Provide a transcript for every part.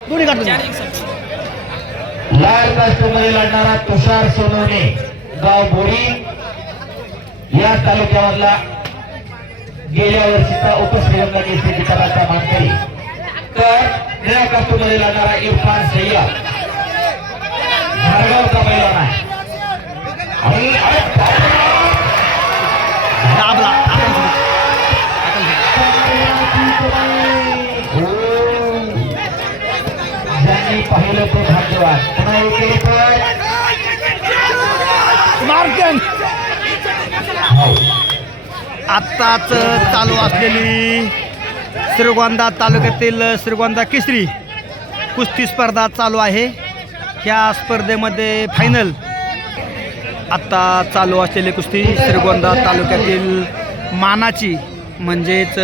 दोन्ही काढतो लाल कास्टमध्ये लढणारा तुषार सोनवणे गाव बोरी या तालुक्यामधला गेल्या वर्षीचा उपश्रीरंग केसरी किताबाचा मानकरी. तर निळ्या कास्टमध्ये लढणारा इरफान सय्या धारगावचा पैलवान आहे. आणि आणि पाहिलं ते भाग्यवान पुन्हा एक आत्ताच चालू असलेली श्रीगोंदा तालुक्यातील श्रीगोंदा केसरी कुस्ती स्पर्धा चालू आहे. ह्या स्पर्धेमध्ये फायनल आत्ता चालू असलेली कुस्ती श्रीगोंदा तालुक्यातील मानाची म्हणजेच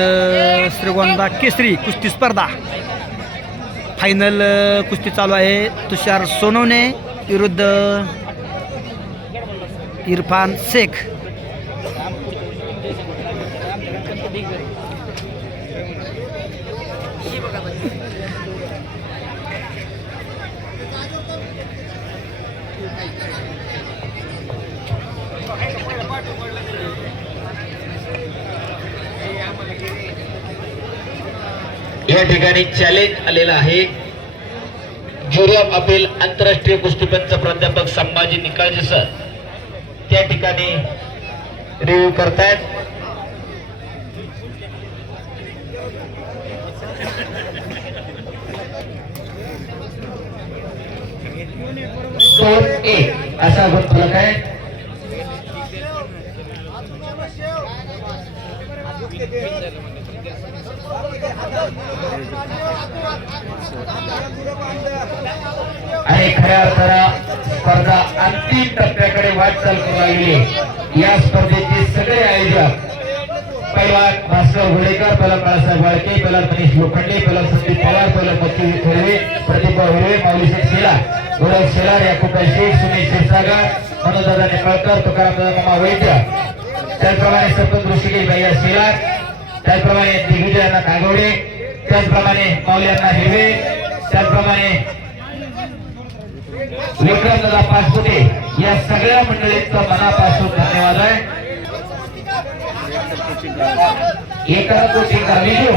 श्रीगोंदा केसरी कुस्ती स्पर्धा. फायनल कुस्ती चालू आहे. तुषार सोनवणे विरुद्ध इरफान शेख. या ठिकाणी चॅलेंज आलेलं आहे. ज्युरियम अपील आंतरराष्ट्रीय कुस्तीपंच प्राध्यापक संभाजी निकाळजे सर त्या ठिकाणी रिव्ह्यू करतायत. दोन ए असा गुणफलक आहे. आणि खऱ्या अर्थानं स्पर्धा अंतिम टप्प्याकडे वाटचाल करू लागली. या स्पर्धेचे सगळे आयोजक पैलवान भास्कर होळेकर पहिला बाळासाहेब वाळके पहिला मनीष लोखंडे पहिला संदीप पवार पहिला मच्छी हिरवे प्रतिभा हिरवे माऊली शेला गोरव शेलार याकुबा शेठ सुनील क्षीरसागर मनोदादा निंबाळकर तुकाराम मामा वैद्य त्याचप्रमाणे सपन ऋषिकेश भैया शेलार त्याचप्रमाणे दिग्विजयांना कागवडे त्याचप्रमाणे माऊली हिरवे त्याचप्रमाणे विक्रमदादा पाचपुटे या सगळ्या मंडळींचं मनापासून धन्यवाद आहे एका कोटी विजू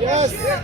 Yes.